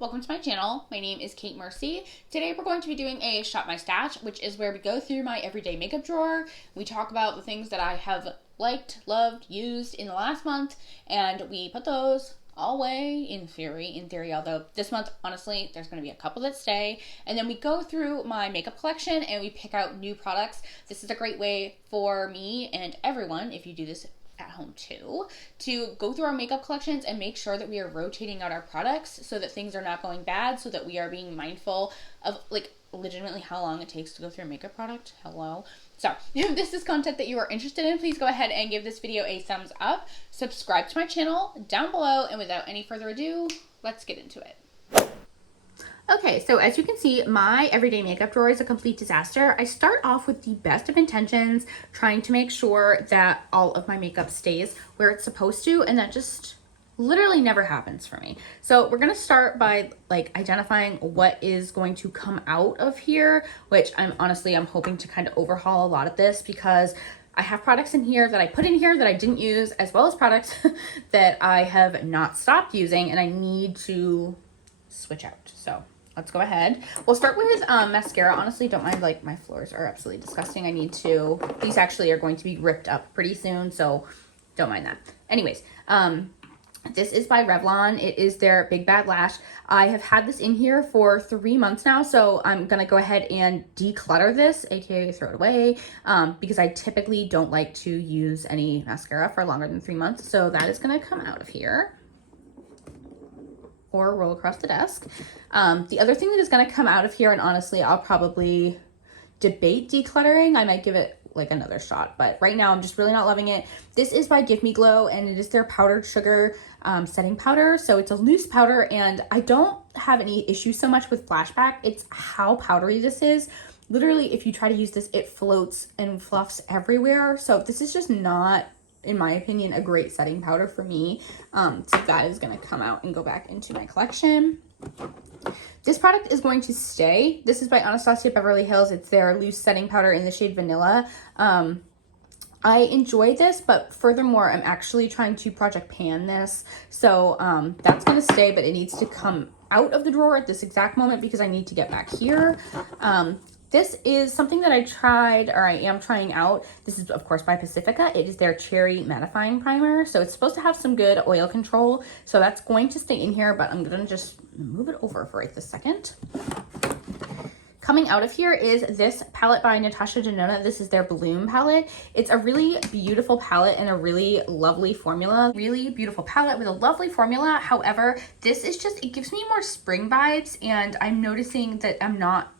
Welcome to my channel. My name is Kate Mercy. Today we're going to be doing a Shop My Stash, which is where we go through my everyday makeup drawer. We talk about the things that I have liked, loved, used in the last month, and we put those all away in theory, although this month, honestly, there's going to be a couple that stay. And then we go through my makeup collection and we pick out new products. This is a great way for me and everyone, if you do this at home too, to go through our makeup collections and make sure that we are rotating out our products so that things are not going bad, so that we are being mindful of legitimately how long it takes to go through a makeup product. Hello. So if this is content that you are interested in, please go ahead and give this video a thumbs up, subscribe to my channel down below, and without any further ado, let's get into it. Okay, so as you can see, my everyday makeup drawer is a complete disaster. I start off with the best of intentions, trying to make sure that all of my makeup stays where it's supposed to, and that just literally never happens for me. So we're gonna start by identifying what is going to come out of here, which I'm hoping to kind of overhaul a lot of this, because I have products in here that I put in here that I didn't use, as well as products that I have not stopped using and I need to switch out. So let's go ahead. We'll start with mascara. Honestly, don't mind, my floors are absolutely disgusting. These actually are going to be ripped up pretty soon, so don't mind that. Anyways, this is by Revlon. It is their Big Bad Lash. I have had this in here for 3 months now, so I'm gonna go ahead and declutter this, aka throw it away, because I typically don't like to use any mascara for longer than 3 months, so that is gonna come out of here or roll across the desk. The other thing that is gonna come out of here, and honestly, I'll probably debate decluttering. I might give it another shot, but right now I'm just really not loving it. This is by Give Me Glow, and it is their powdered sugar setting powder. So it's a loose powder, and I don't have any issues so much with flashback. It's how powdery this is. Literally, if you try to use this, it floats and fluffs everywhere. So this is just not, in my opinion, a great setting powder for me. So that is gonna come out and go back into my collection. This product is going to stay. This is by Anastasia Beverly Hills. It's their loose setting powder in the shade Vanilla. I enjoy this, but furthermore, I'm actually trying to Project Pan this. So that's gonna stay, but it needs to come out of the drawer at this exact moment because I need to get back here. This is something that I tried, or I am trying out. This is, of course, by Pacifica. It is their Cherry Mattifying Primer. So it's supposed to have some good oil control. So that's going to stay in here, but I'm going to just move it over for right this second. Coming out of here is this palette by Natasha Denona. This is their Bloom palette. It's a really beautiful palette and a really lovely formula. Really beautiful palette with a lovely formula. However, this is just, it gives me more spring vibes, and I'm noticing that I'm not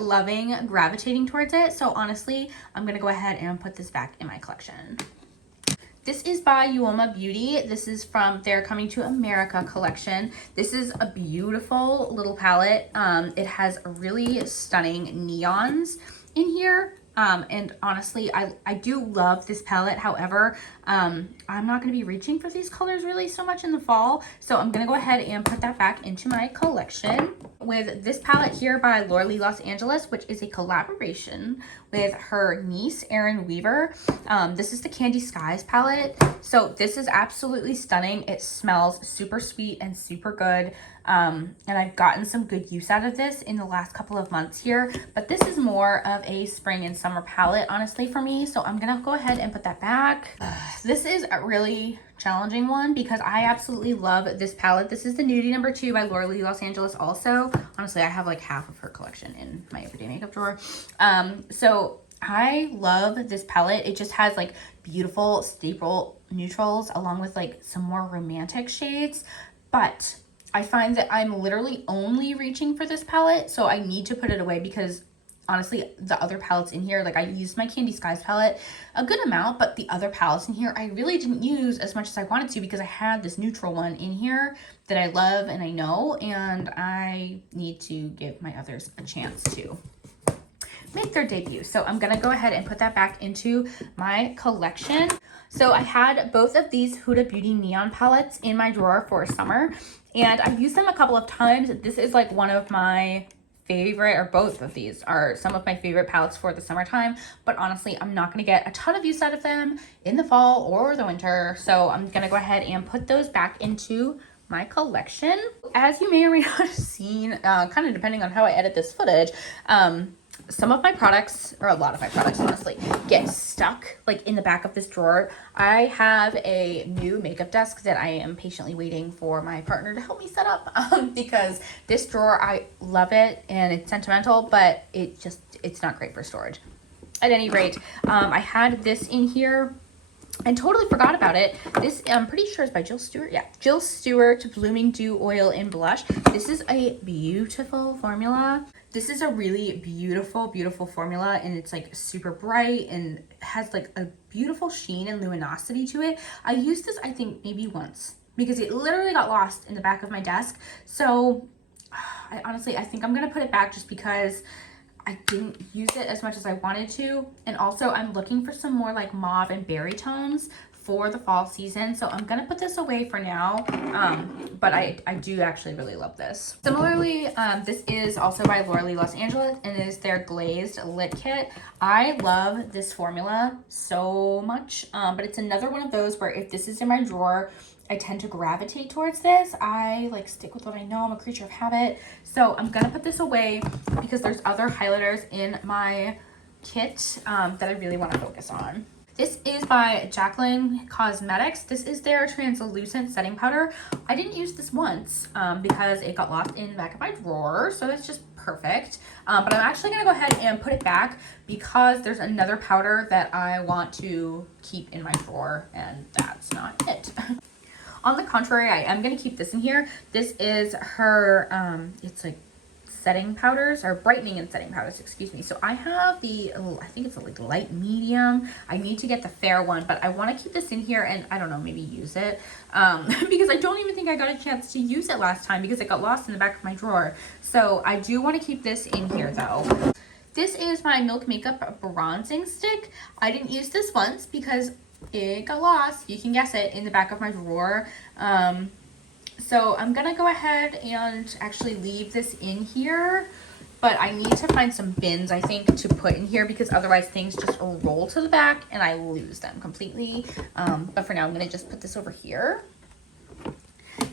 loving gravitating towards it. So honestly, I'm gonna go ahead and put this back in my collection. This is by Uoma Beauty. This is from their Coming to America collection. This is a beautiful little palette. It has really stunning neons in here. And honestly, I do love this palette. However, I'm not going to be reaching for these colors really so much in the fall. So I'm going to go ahead and put that back into my collection with this palette here by Laura Los Angeles, which is a collaboration with her niece, Erin Weaver. This is the Candy Skies palette. So this is absolutely stunning. It smells super sweet and super good. And I've gotten some good use out of this in the last couple of months here, but this is more of a spring and summer palette, honestly, for me. So I'm gonna go ahead and put that back. This is a really challenging one because I absolutely love this palette. This is the Nudie number 2 by Laura Lee Los Angeles also. Honestly, I have half of her collection in my everyday makeup drawer. So I love this palette. It just has beautiful staple neutrals along with some more romantic shades, but I find that I'm literally only reaching for this palette, so I need to put it away because honestly, the other palettes in here, I used my Candy Skies palette a good amount, but the other palettes in here, I really didn't use as much as I wanted to because I had this neutral one in here that I love and I know, and I need to give my others a chance to make their debut. So I'm gonna go ahead and put that back into my collection. So I had both of these Huda Beauty neon palettes in my drawer for summer, and I've used them a couple of times. This is one of my favorite, or both of these are some of my favorite palettes for the summertime, but honestly, I'm not gonna get a ton of use out of them in the fall or the winter. So I'm gonna go ahead and put those back into my collection. As you may or may not have seen, kind of depending on how I edit this footage, some of my products, or a lot of my products honestly, get stuck like in the back of this drawer. I have a new makeup desk that I am patiently waiting for my partner to help me set up, because this drawer, I love it and it's sentimental, but it's not great for storage. At any rate, I had this in here and totally forgot about it. This, I'm pretty sure, is by Jill Stewart. Yeah, Jill Stewart Blooming Dew Oil in Blush. This is a beautiful formula. This is a really beautiful, beautiful formula, and it's like super bright and has like a beautiful sheen and luminosity to it. I used this, I think, maybe once because it literally got lost in the back of my desk. So I think I'm gonna put it back just because I didn't use it as much as I wanted to. And also I'm looking for some more like mauve and berry tones for the fall season. So I'm gonna put this away for now. But I do actually really love this. Similarly, this is also by Laura Lee Los Angeles and it is their Glazed Lit Kit. I love this formula so much, but it's another one of those where if this is in my drawer, I tend to gravitate towards this. I like stick with what I know. I'm a creature of habit. So I'm gonna put this away because there's other highlighters in my kit that I really want to focus on. This is by Jaclyn Cosmetics. This is their translucent setting powder. I didn't use this once because it got lost in the back of my drawer, so it's just perfect. But I'm actually gonna go ahead and put it back because there's another powder that I want to keep in my drawer, and that's not it. On the contrary, I am going to keep this in here. This is her, it's like setting powders, or brightening and setting powders, excuse me. So I have the, I think it's a like light medium. I need to get the fair one, but I want to keep this in here and I don't know, maybe use it. Because I don't even think I got a chance to use it last time because it got lost in the back of my drawer. So I do want to keep this in here though. This is my Milk Makeup Bronzing Stick. I didn't use this once because it got lost, you can guess it, in the back of my drawer. So I'm gonna go ahead and actually leave this in here, but I need to find some bins, I think, to put in here because otherwise things just roll to the back and I lose them completely. But for now, I'm gonna just put this over here.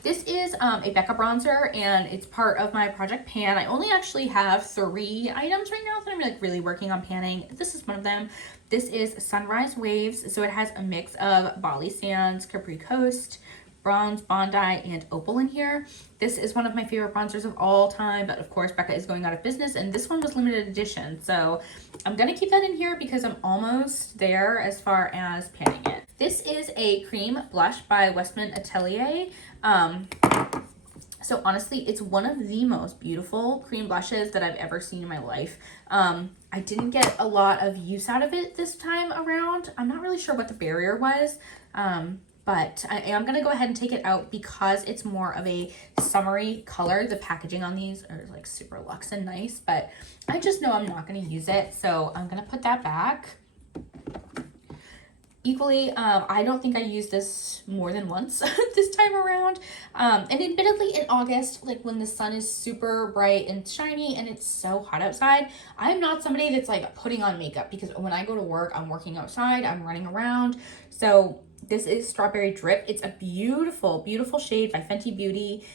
This is a Becca bronzer and it's part of my Project Pan. I only actually have 3 items right now that I'm like really working on panning. This is one of them. This is Sunrise Waves. So it has a mix of Bali Sands, Capri Coast, Bronze, Bondi, and Opal in here. This is one of my favorite bronzers of all time, but of course Becca is going out of business and this one was limited edition. So I'm gonna keep that in here because I'm almost there as far as panning it. This is a cream blush by Westman Atelier. So honestly, it's one of the most beautiful cream blushes that I've ever seen in my life. I didn't get a lot of use out of it this time around. I'm not really sure what the barrier was, but I am going to go ahead and take it out because it's more of a summery color. The packaging on these are like super luxe and nice, but I just know I'm not going to use it. So I'm going to put that back. Equally, I don't think I used this more than once this time around. And admittedly in August, like when the sun is super bright and shiny and it's so hot outside, I'm not somebody that's like putting on makeup because when I go to work, I'm working outside, I'm running around. So this is Strawberry Drip. It's a beautiful, beautiful shade by Fenty Beauty.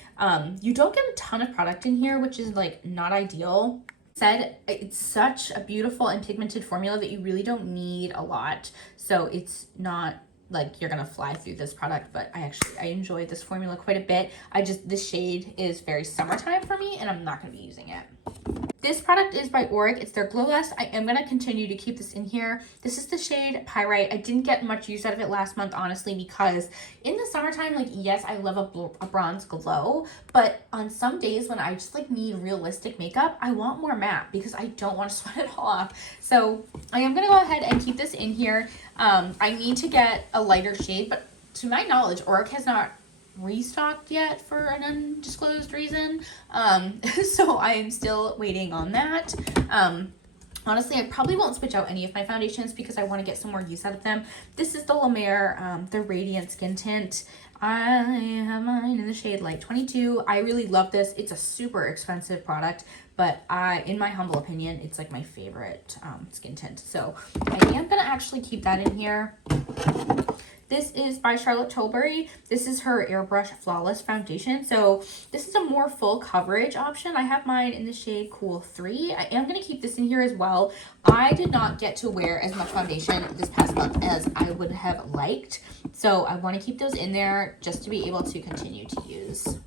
You don't get a ton of product in here, which is like not ideal. Said it's such a beautiful and pigmented formula that you really don't need a lot, so it's not like you're gonna fly through this product, but I enjoy this formula quite a bit. This shade is very summertime for me and I'm not gonna be using it. This product is by Auric. It's their Glow Lust. I am going to continue to keep this in here. This is the shade Pyrite. I didn't get much use out of it last month, honestly, because in the summertime, like, yes, I love a bronze glow, but on some days when I just like need realistic makeup, I want more matte because I don't want to sweat it all off. So I am going to go ahead and keep this in here. I need to get a lighter shade, but to my knowledge, Auric has not restocked yet for an undisclosed reason, so I am still waiting on that. Honestly, I probably won't switch out any of my foundations because I want to get some more use out of them. This is the La Mer, the Radiant Skin Tint. I have mine in the shade Light 22. I really love this. It's a super expensive product, but in my humble opinion, it's like my favorite skin tint. So I am gonna actually keep that in here. This is by Charlotte Tilbury. This is her Airbrush Flawless Foundation. So this is a more full coverage option. I have mine in the shade Cool 3. I am going to keep this in here as well. I did not get to wear as much foundation this past month as I would have liked. So I want to keep those in there just to be able to continue to use.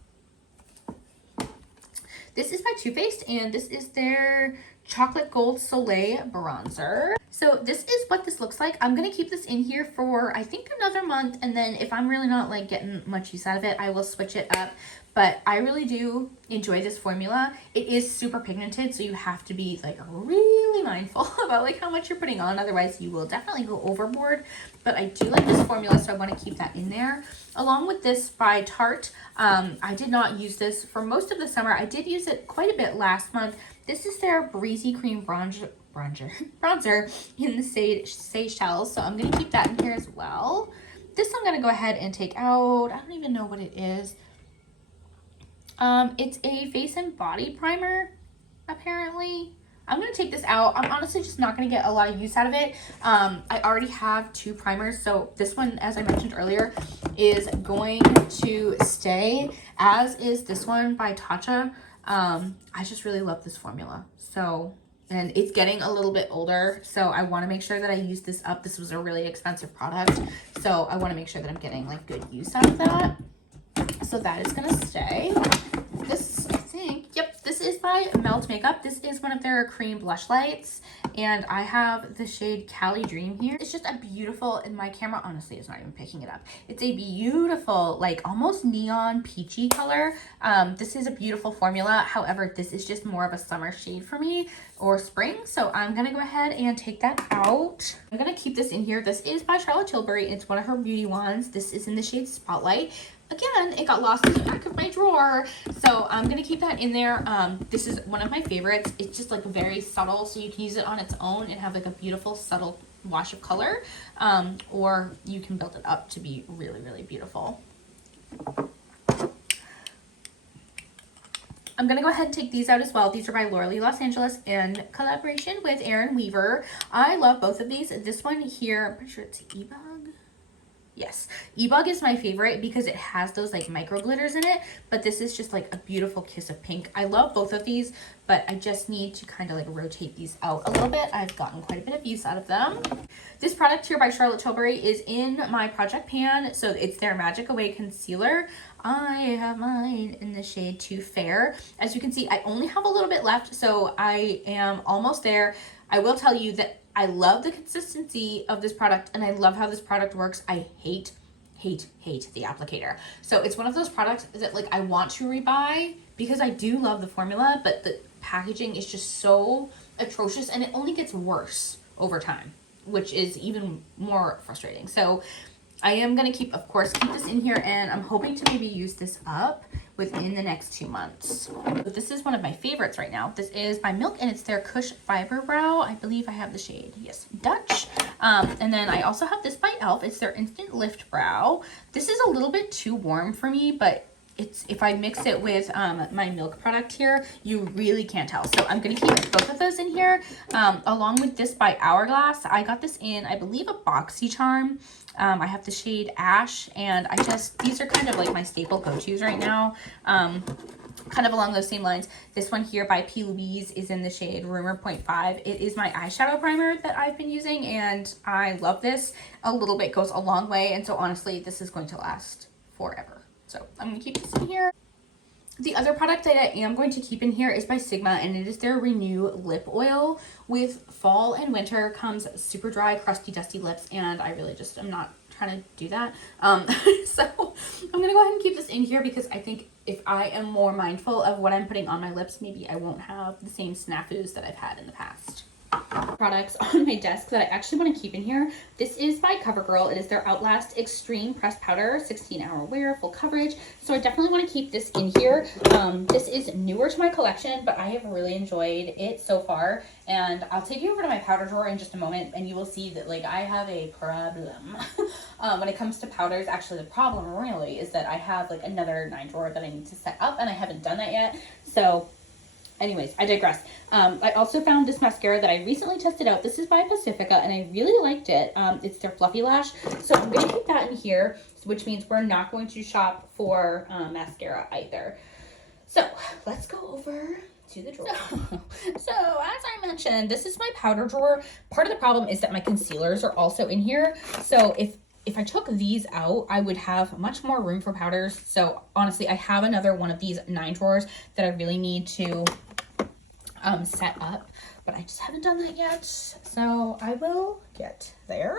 This is by Too Faced, and this is their Chocolate Gold Soleil Bronzer. So this is what this looks like. I'm going to keep this in here for, I think, another month. And then if I'm really not like getting much use out of it, I will switch it up. But I really do enjoy this formula. It is super pigmented, so you have to be like really mindful about like how much you're putting on. Otherwise, you will definitely go overboard. But I do like this formula, so I want to keep that in there. Along with this by Tarte, I did not use this for most of the summer. I did use it quite a bit last month. This is their Breezy Cream bronzer in the Seychelles. So I'm going to keep that in here as well. This I'm going to go ahead and take out. I don't even know what it is. It's a face and body primer, apparently. I'm going to take this out. I'm honestly just not going to get a lot of use out of it. I already have 2 primers. So this one, as I mentioned earlier, is going to stay, as is this one by Tatcha. I just really love this formula. So, and it's getting a little bit older. So I want to make sure that I use this up. This was a really expensive product. So I want to make sure that I'm getting like good use out of that. So that is going to stay. This, I think, yep, this is by Melt Makeup. This is one of their cream blush lights, and I have the shade Cali Dream here. It's just a beautiful, and my camera honestly is not even picking it up. It's a beautiful, like almost neon peachy color. This is a beautiful formula. However, this is just more of a summer shade for me, or spring. So I'm going to go ahead and take that out. I'm going to keep this in here. This is by Charlotte Tilbury. It's one of her beauty wands. This is in the shade Spotlight. Again, it got lost in the back of my drawer, so I'm going to keep that in there. This is one of my favorites. It's just like very subtle, so you can use it on its own and have like a beautiful subtle wash of color, or you can build it up to be really, really beautiful. I'm going to go ahead and take these out as well. These are by Laura Lee Los Angeles in collaboration with Erin Weaver. I love both of these. This one here, I'm pretty sure it's eBug. Yes, eBug is my favorite because it has those like micro glitters in it, but this is just like a beautiful kiss of pink. I love both of these, but I just need to kind of like rotate these out a little bit. I've gotten quite a bit of use out of them. This product here by Charlotte Tilbury is in my project pan, so it's their Magic Away Concealer. I have mine in the shade Too Fair. As you can see, I only have a little bit left, so I am almost there. I will tell you that I love the consistency of this product, and I love how this product works. I hate the applicator. So it's one of those products that like I want to rebuy because I do love the formula, but the packaging is just so atrocious, and it only gets worse over time, which is even more frustrating. So I am going to keep this in here, and I'm hoping to maybe use this up within the next 2 months. But this is one of my favorites right now. This is by Milk, and it's their Kush Fiber Brow. I believe I have the shade, yes, Dutch. And then I also have this by e.l.f. It's their Instant Lift Brow. This is a little bit too warm for me, but if I mix it with my Milk product here, you really can't tell. So I'm going to keep both of those in here, along with this by Hourglass. I got this in, I believe, a BoxyCharm. I have the shade Ash, and these are kind of like my staple go-tos right now. Kind of along those same lines. This one here by P. Louise is in the shade Rumor 0.5. It is my eyeshadow primer that I've been using, and I love this. A little bit goes a long way, and so honestly, this is going to last forever. So I'm going to keep this in here. The other product that I am going to keep in here is by Sigma, and it is their Renew Lip Oil. With fall and winter comes super dry, crusty, dusty lips, and I really just am not trying to do that. So I'm going to go ahead and keep this in here because I think if I am more mindful of what I'm putting on my lips, maybe I won't have the same snafus that I've had in the past. Products on my desk that I actually want to keep in here. This is by CoverGirl. It is their Outlast Extreme Pressed Powder, 16-hour wear, full coverage. So I definitely want to keep this in here. This is newer to my collection, but I have really enjoyed it so far. And I'll take you over to my powder drawer in just a moment, and you will see that like I have a problem when it comes to powders. Actually, the problem really is that I have like another 9 drawer that I need to set up, and I haven't done that yet. So Anyways, I digress. I also found this mascara that I recently tested out. This is by Pacifica, and I really liked it. It's their Fluffy Lash. So I'm going to keep that in here, which means we're not going to shop for mascara either. So let's go over to the drawer. So as I mentioned, this is my powder drawer. Part of the problem is that my concealers are also in here. So if I took these out, I would have much more room for powders. So honestly, I have another one of these 9 drawers that I really need to set up, but I just haven't done that yet. So I will get there.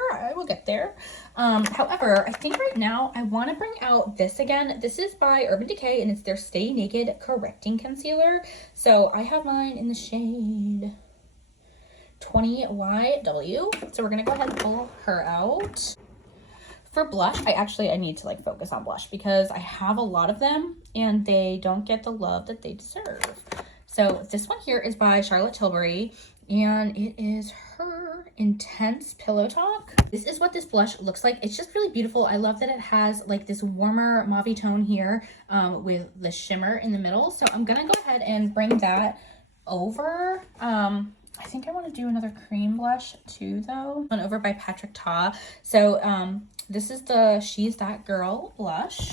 However, I think right now I want to bring out this again. This is by Urban Decay, and it's their Stay Naked Correcting Concealer. So I have mine in the shade 20YW. So we're gonna go ahead and pull her out. For blush, I need to like focus on blush because I have a lot of them and they don't get the love that they deserve. So this one here is by Charlotte Tilbury, and it is her Intense Pillow Talk. This is what this blush looks like. It's just really beautiful. I love that it has like this warmer mauve tone here with the shimmer in the middle. So I'm gonna go ahead and bring that over. I think I want to do another cream blush too though. One over by Patrick Ta. So this is the She's That Girl blush.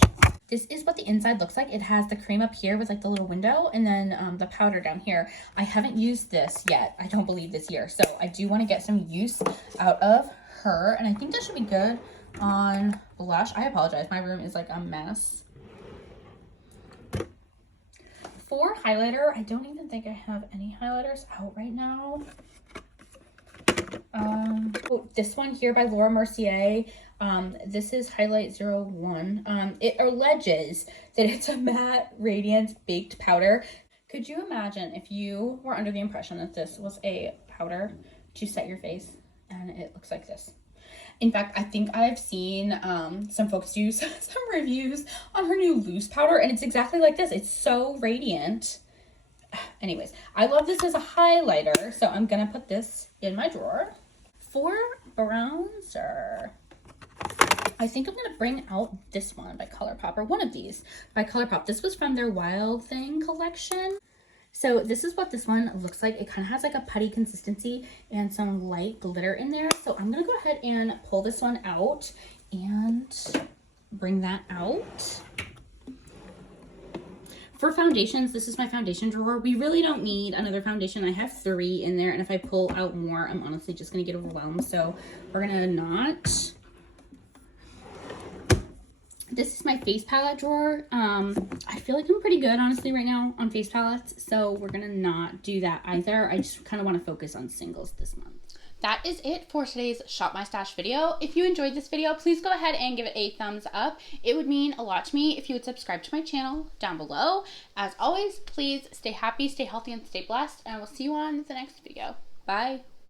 This is what the inside looks like. It has the cream up here with like the little window, and then the powder down here. I haven't used this yet, I don't believe this year. So I do want to get some use out of her, and I think that should be good on blush. I apologize, my room is like a mess. For highlighter, I don't even think I have any highlighters out right now. This one here by Laura Mercier. This is Highlight 01. It alleges that it's a matte radiance baked powder. Could you imagine if you were under the impression that this was a powder to set your face and it looks like this? In fact, I think I've seen some folks do some reviews on her new loose powder, and it's exactly like this. It's so radiant. Anyways, I love this as a highlighter, so I'm gonna put this in my drawer. For bronzer, I think I'm gonna bring out this one by ColourPop, or one of these by ColourPop. This was from their Wild Thing collection. So this is what this one looks like. It kind of has like a putty consistency and some light glitter in there. So I'm gonna go ahead and pull this one out and bring that out. For foundations, this is my foundation drawer. We really don't need another foundation. I have 3 in there, and if I pull out more, I'm honestly just gonna get overwhelmed. So we're gonna not. This is my face palette drawer. I feel like I'm pretty good, honestly, right now on face palettes. So we're gonna not do that either. I just kind of want to focus on singles this month. That is it for today's Shop My Stash video. If you enjoyed this video, please go ahead and give it a thumbs up. It would mean a lot to me if you would subscribe to my channel down below. As always, please stay happy, stay healthy, and stay blessed, and I will see you on the next video. Bye.